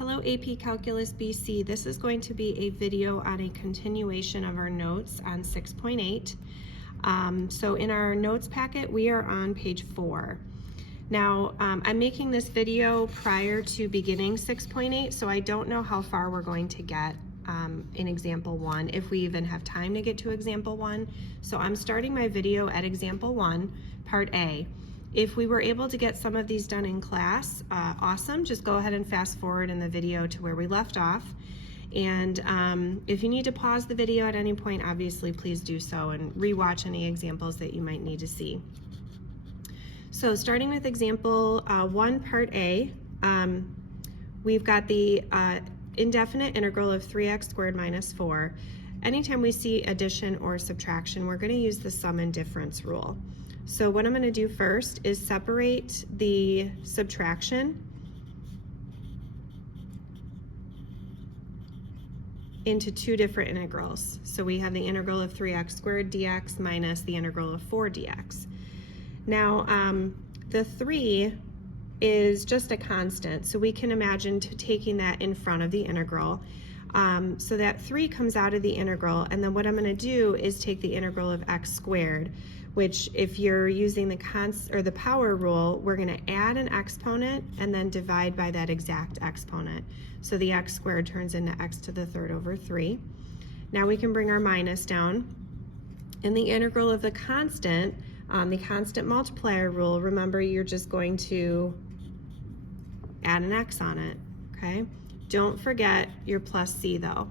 Hello AP Calculus BC. This is going to be a video on a continuation of our notes on 6.8. So in our notes packet, we are on page 4. Now, I'm making this video prior to beginning 6.8, so I don't know how far we're going to get in example 1, if we even have time to get to example 1. So I'm starting my video at example 1, part A. If we were able to get some of these done in class, awesome. Just go ahead and fast forward in the video to where we left off. And if you need to pause the video at any point, obviously please do so and rewatch any examples that you might need to see. So starting with example 1, part A, we've got the indefinite integral of 3x squared minus 4. Anytime we see addition or subtraction, we're going to use the sum and difference rule. So what I'm going to do first is separate the subtraction into two different integrals. So we have the integral of 3x squared dx minus the integral of 4 dx. Now the 3 is just a constant, so we can imagine taking that in front of the integral. So that 3 comes out of the integral, and then what I'm going to do is take the integral of x squared, which if you're using the power rule, we're going to add an exponent and then divide by that exact exponent. So the x squared turns into x to the third over 3. Now we can bring our minus down. In the integral of the constant multiplier rule, remember you're just going to add an x on it, okay? Don't forget your plus c though,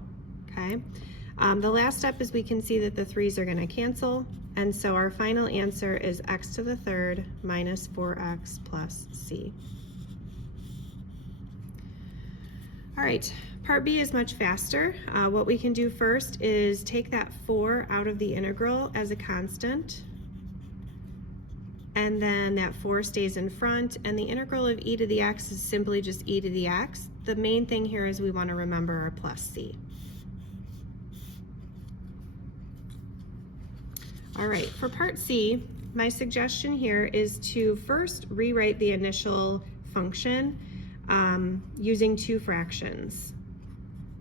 okay? The last step is we can see that the 3's are going to cancel, and so our final answer is x to the third minus 4x plus c. All right, part B is much faster. What we can do first is take that 4 out of the integral as a constant, and then that 4 stays in front, and the integral of e to the x is simply just e to the x. The main thing here is we want to remember our plus c. All right, for part C, my suggestion here is to first rewrite the initial function using two fractions.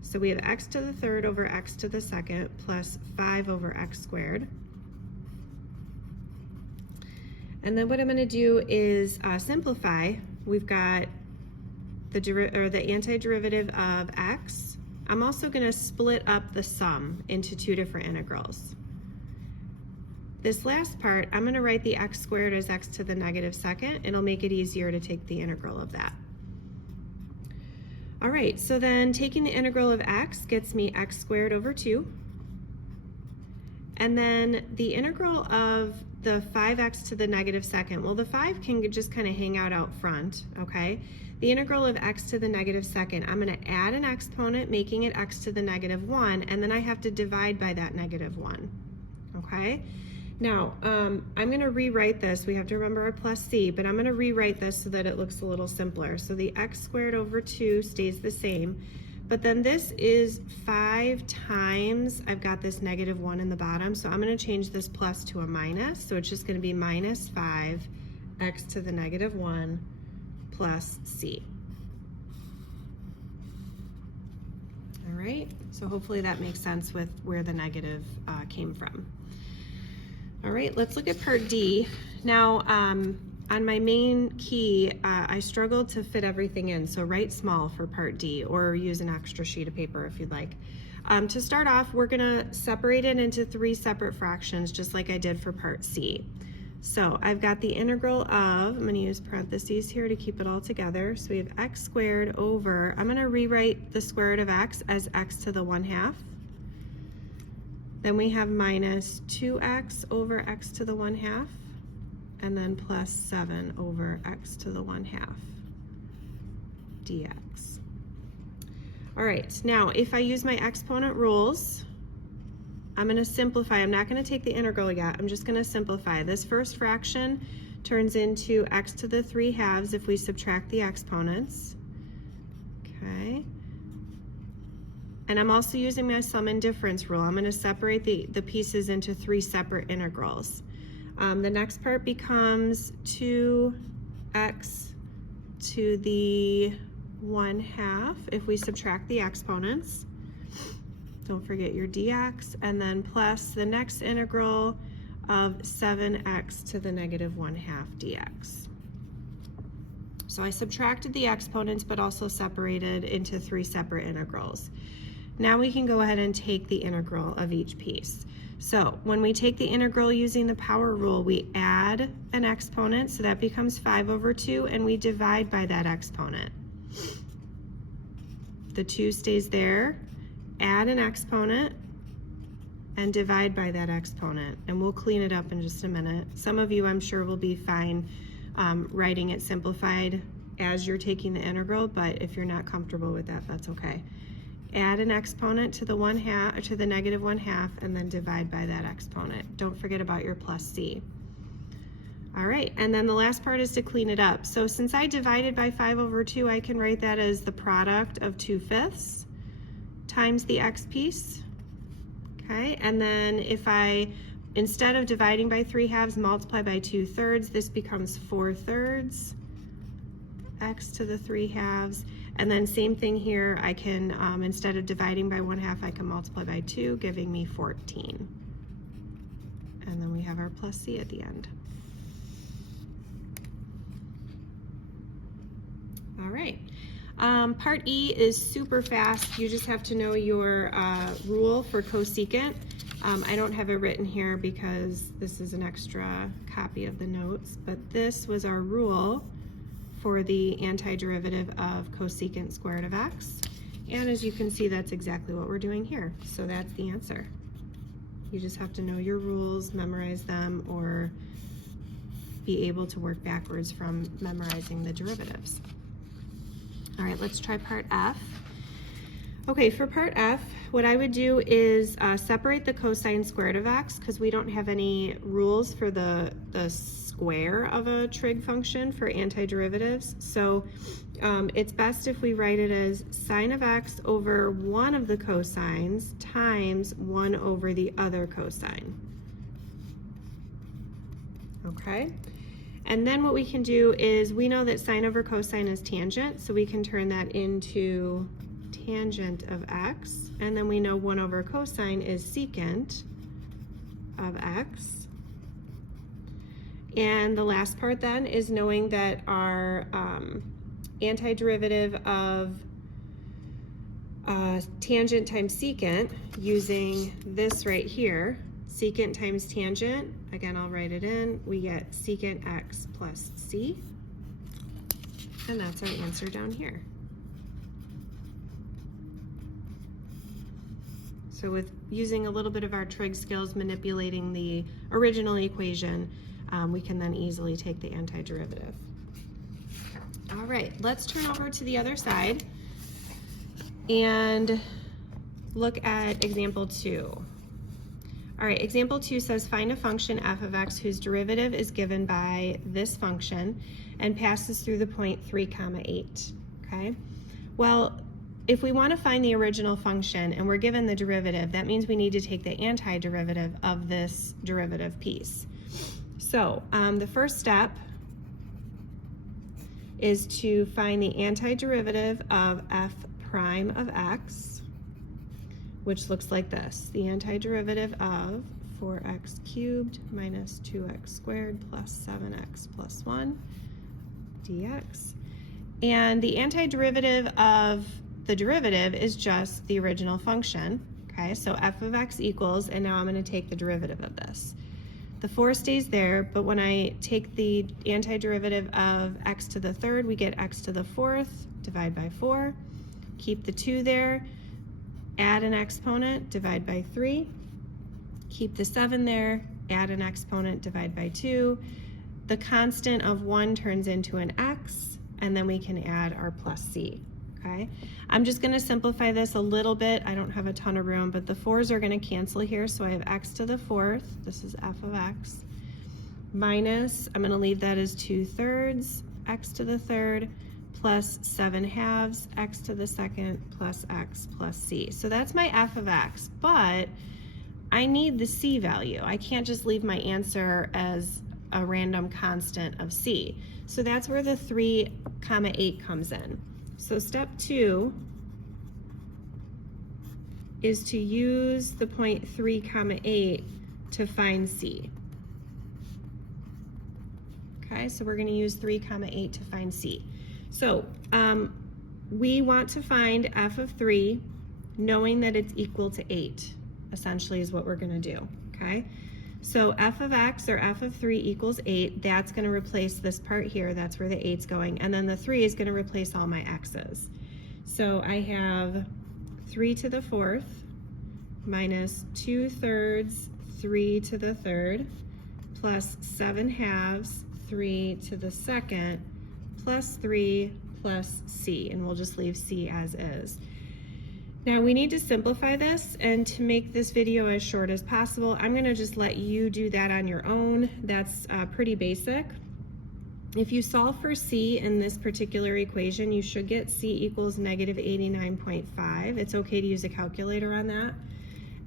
So we have x to the third over x to the second plus 5 over x squared. And then what I'm going to do is simplify. We've got the antiderivative of x. I'm also going to split up the sum into two different integrals. This last part, I'm going to write the x squared as x to the negative second. It'll make it easier to take the integral of that. All right, so then taking the integral of x gets me x squared over 2. And then the integral of the 5x to the negative second, well, the 5 can just kind of hang out front, okay? The integral of x to the negative second, I'm going to add an exponent, making it x to the negative 1, and then I have to divide by that negative 1, okay? Now, I'm going to rewrite this. We have to remember our plus c, but I'm going to rewrite this so that it looks a little simpler. So the x squared over 2 stays the same, but then this is 5 times, I've got this negative 1 in the bottom, so I'm going to change this plus to a minus, so it's just going to be minus 5 x to the negative 1 plus c. All right, so hopefully that makes sense with where the negative came from. All right, let's look at part D. Now, on my main key, I struggled to fit everything in, so write small for part D, or use an extra sheet of paper if you'd like. To start off, we're gonna separate it into 3 separate fractions, just like I did for part C. So I've got the integral of, I'm gonna use parentheses here to keep it all together, so we have x squared over, I'm gonna rewrite the square root of x as x to the 1/2. Then we have minus 2x over x to the 1/2, and then plus 7 over x to the 1/2 dx. All right, now if I use my exponent rules, I'm going to simplify. I'm not going to take the integral yet. I'm just going to simplify. This first fraction turns into x to the 3/2 if we subtract the exponents. Okay. And I'm also using my sum and difference rule. I'm going to separate the pieces into 3 separate integrals. The next part becomes 2x to the 1/2 if we subtract the exponents. Don't forget your dx, and then plus the next integral of 7x to the negative 1/2 dx. So I subtracted the exponents, but also separated into 3 separate integrals. Now we can go ahead and take the integral of each piece. So when we take the integral using the power rule, we add an exponent, so that becomes 5/2, and we divide by that exponent. The 2 stays there, add an exponent, and divide by that exponent. And we'll clean it up in just a minute. Some of you, I'm sure, will be fine writing it simplified as you're taking the integral, but if you're not comfortable with that, that's okay. Add an exponent to the 1/2 or to the negative 1/2, and then divide by that exponent. Don't forget about your plus c. All right, and then the last part is to clean it up. So since I divided by 5/2, I can write that as the product of 2/5 times the x piece. Okay, and then if I, instead of dividing by 3/2, multiply by 2/3, this becomes 4/3 x to the 3/2. And then same thing here, I can, instead of dividing by 1/2, I can multiply by 2, giving me 14. And then we have our plus c at the end. All right. Part E is super fast. You just have to know your rule for cosecant. I don't have it written here because this is an extra copy of the notes, but this was our rule for the antiderivative of cosecant squared of x. And as you can see, that's exactly what we're doing here. So that's the answer. You just have to know your rules, memorize them, or be able to work backwards from memorizing the derivatives. All right, let's try part F. Okay, for part F, what I would do is separate the cosine squared of x, because we don't have any rules for the square of a trig function for antiderivatives. So it's best if we write it as sine of x over one of the cosines times 1 over the other cosine. Okay? And then what we can do is, we know that sine over cosine is tangent, so we can turn that into tangent of x, and then we know 1 over cosine is secant of x. And the last part then is knowing that our antiderivative of tangent times secant, using this right here, secant times tangent, again I'll write it in, we get secant x plus c, and that's our answer down here. So with using a little bit of our trig skills, manipulating the original equation, we can then easily take the antiderivative. All right, let's turn over to the other side and look at example 2. All right, example 2 says find a function f of x whose derivative is given by this function and passes through the point 3, 8. Okay, well, if we want to find the original function and we're given the derivative, that means we need to take the antiderivative of this derivative piece. So the first step is to find the antiderivative of f prime of x, which looks like this. The antiderivative of 4x cubed minus 2x squared plus 7x plus 1 dx. And the antiderivative of the derivative is just the original function. Okay, so f of x equals, and now I'm going to take the derivative of this. The 4 stays there, but when I take the antiderivative of x to the third, we get x to the 4th, divide by 4, keep the 2 there, add an exponent, divide by 3, keep the 7 there, add an exponent, divide by 2. The constant of 1 turns into an x, and then we can add our plus c. Okay, I'm just going to simplify this a little bit. I don't have a ton of room, but the 4's are going to cancel here, so I have x to the 4th, this is f of x, minus, I'm going to leave that as 2/3, x to the 3rd, plus 7/2, x to the 2nd, plus x plus c. So that's my f of x, but I need the c value. I can't just leave my answer as a random constant of c. So that's where the 3, 8 comes in. So step 2 is to use the point 3, 8 to find C. Okay, so we're going to use 3, 8 to find C. So we want to find f of 3 knowing that it's equal to 8, essentially is what we're going to do. Okay, so f of x, or f of 3, equals 8. That's going to replace this part here. That's where the 8's going. And then the 3 is going to replace all my x's. So I have 3 to the 4th minus 2/3 3 to the 3rd plus 7/2 3 to the 2nd plus 3 plus c, and we'll just leave c as is. Now we need to simplify this, and to make this video as short as possible, I'm going to just let you do that on your own. That's pretty basic. If you solve for c in this particular equation, you should get c equals negative 89.5. It's okay to use a calculator on that.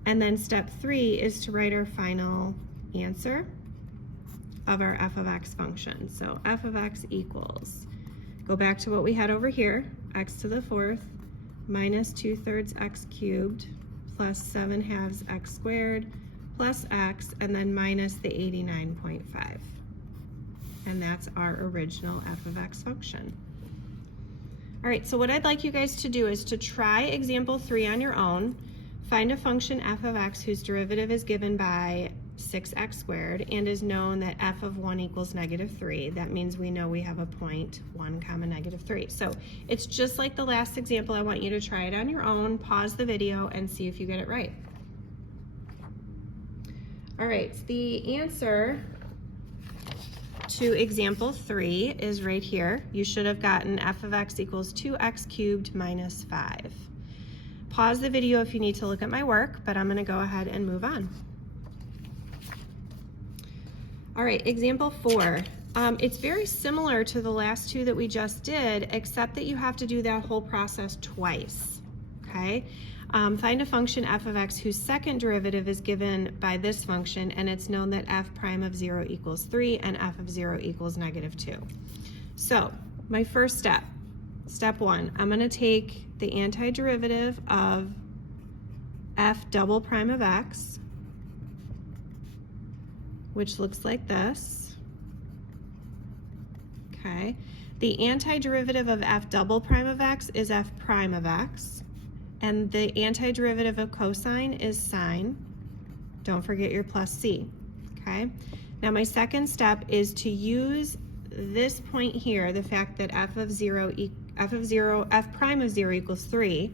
And then step 3 is to write our final answer of our f of x function. So f of x equals, go back to what we had over here, x to the 4th minus 2/3 x cubed plus 7/2 x squared plus x, and then minus the 89.5. And that's our original f of x function. All right, so what I'd like you guys to do is to try example 3 on your own. Find a function f of x whose derivative is given by 6x squared and is known that f of 1 equals negative 3. That means we know we have a point 1, negative 3. So it's just like the last example. I want you to try it on your own, pause the video, and see if you get it right. All right, the answer to example 3 is right here. You should have gotten f of x equals 2x cubed minus 5. Pause the video if you need to look at my work, but I'm going to go ahead and move on. All right, example 4. It's very similar to the last two that we just did, except that you have to do that whole process twice. Okay? Find a function f of x whose second derivative is given by this function, and it's known that f prime of 0 equals 3 and f of 0 equals negative 2. So my first step, step 1, I'm going to take the antiderivative of f double prime of x, which looks like this. Okay. The antiderivative of f double prime of x is f prime of x, and the antiderivative of cosine is sine. Don't forget your plus c. Okay. Now my second step is to use this point here, the fact that f prime of 0 equals 3,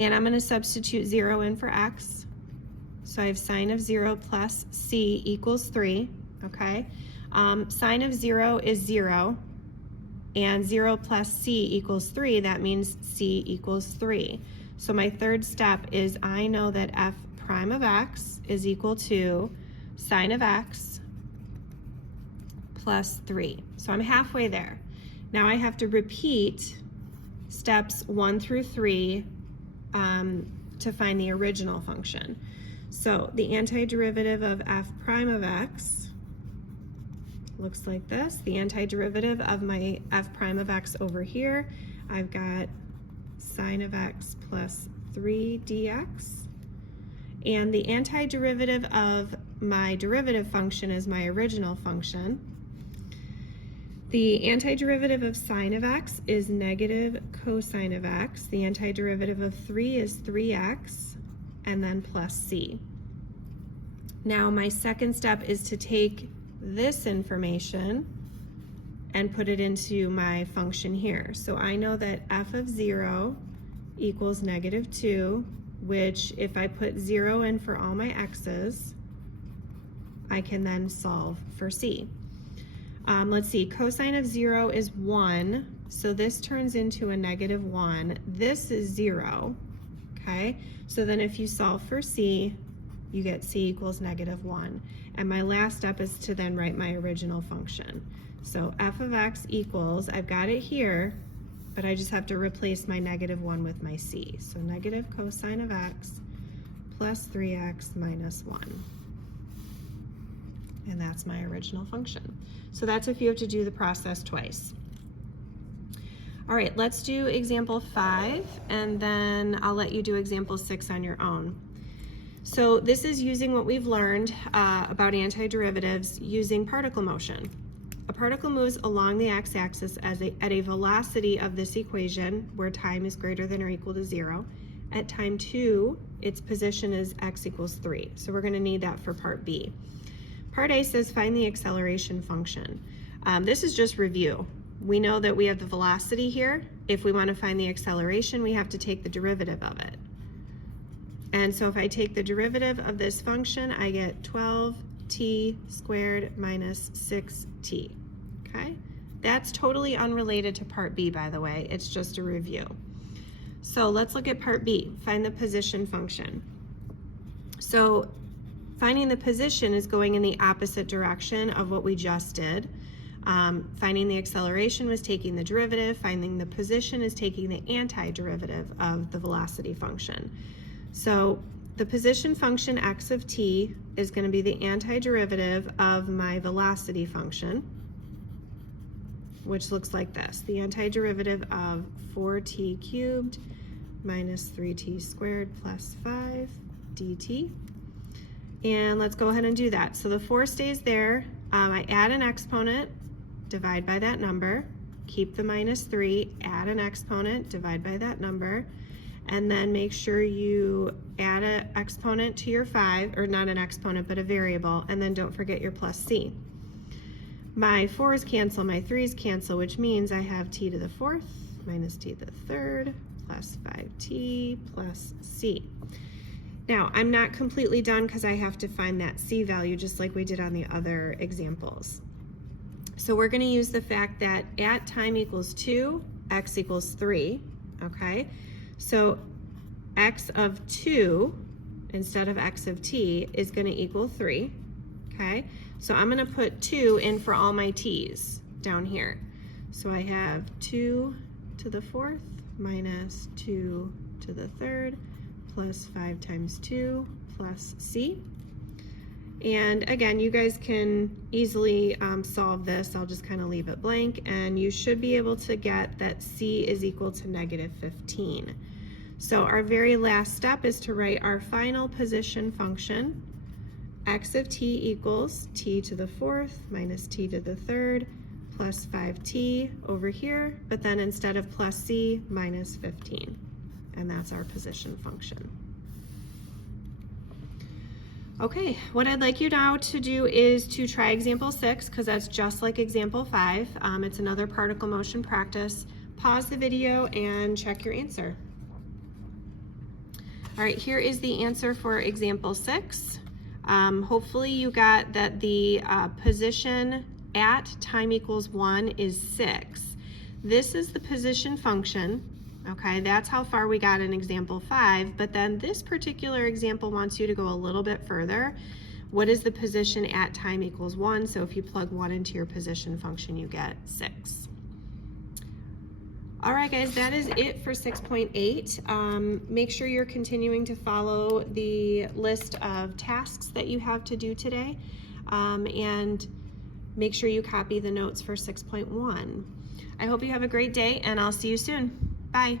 and I'm going to substitute 0 in for x. So I have sine of 0 plus c equals 3. Okay. Sine of 0 is 0, and 0 plus c equals 3. That means c equals 3. So my third step is I know that f prime of x is equal to sine of x plus 3. So I'm halfway there. Now I have to repeat steps 1 through 3 to find the original function. So the antiderivative of f prime of x looks like this. The antiderivative of my f prime of x over here, I've got sine of x plus 3 dx. And the antiderivative of my derivative function is my original function. The antiderivative of sine of x is negative cosine of x. The antiderivative of 3 is 3x, and then plus c. Now my second step is to take this information and put it into my function here. So I know that f of 0 equals negative 2, which if I put 0 in for all my x's, I can then solve for c. Let's see, cosine of 0 is 1, so this turns into a negative 1. This is 0, okay? So then if you solve for c, you get c equals negative 1. And my last step is to then write my original function. So f of x equals, I've got it here, but I just have to replace my negative 1 with my c. So negative cosine of x plus 3x minus 1. And that's my original function. So that's if you have to do the process twice. All right, let's do example 5, and then I'll let you do example 6 on your own. So this is using what we've learned about antiderivatives using particle motion. A particle moves along the x-axis at a velocity of this equation where time is greater than or equal to 0. At time 2, its position is x equals 3. So we're going to need that for part B. Part A says find the acceleration function. This is just review. We know that we have the velocity here. If we want to find the acceleration, we have to take the derivative of it. And so if I take the derivative of this function, I get 12t squared minus 6t, okay? That's totally unrelated to part B, by the way. It's just a review. So let's look at part B, find the position function. So finding the position is going in the opposite direction of what we just did. Finding the acceleration was taking the derivative. Finding the position is taking the antiderivative of the velocity function. So the position function x of t is going to be the antiderivative of my velocity function, which looks like this. The antiderivative of 4t cubed minus 3t squared plus 5 dt. And let's go ahead and do that. So the 4 stays there. I add an exponent, divide by that number, keep the minus 3, add an exponent, divide by that number, and then make sure you add an exponent to your 5, or not an exponent, but a variable, and then don't forget your plus c. My 4's cancel, my 3's cancel, which means I have t to the 4th minus t to the 3rd plus 5t plus c. Now, I'm not completely done because I have to find that c value just like we did on the other examples. So we're going to use the fact that at time equals 2, x equals 3, okay? So x of 2 instead of x of t is going to equal 3, okay? So I'm going to put 2 in for all my t's down here. So I have 2 to the 4th minus 2 to the 3rd plus 5 times 2 plus c. And again, you guys can easily solve this. I'll just kind of leave it blank, and you should be able to get that c is equal to negative 15. So our very last step is to write our final position function. X of t equals t to the 4th minus t to the 3rd plus 5t over here, but then instead of plus c, minus 15. And that's our position function. Okay, what I'd like you now to do is to try example 6, because that's just like example 5. It's another particle motion practice. Pause the video and check your answer. All right, here is the answer for example 6. Hopefully you got that the position at time equals 1 is 6. This is the position function. Okay, that's how far we got in example 5, but then this particular example wants you to go a little bit further. What is the position at time equals 1? So if you plug 1 into your position function, you get 6. All right, guys, that is it for 6.8. Make sure you're continuing to follow the list of tasks that you have to do today, and make sure you copy the notes for 6.1. I hope you have a great day, and I'll see you soon. Bye.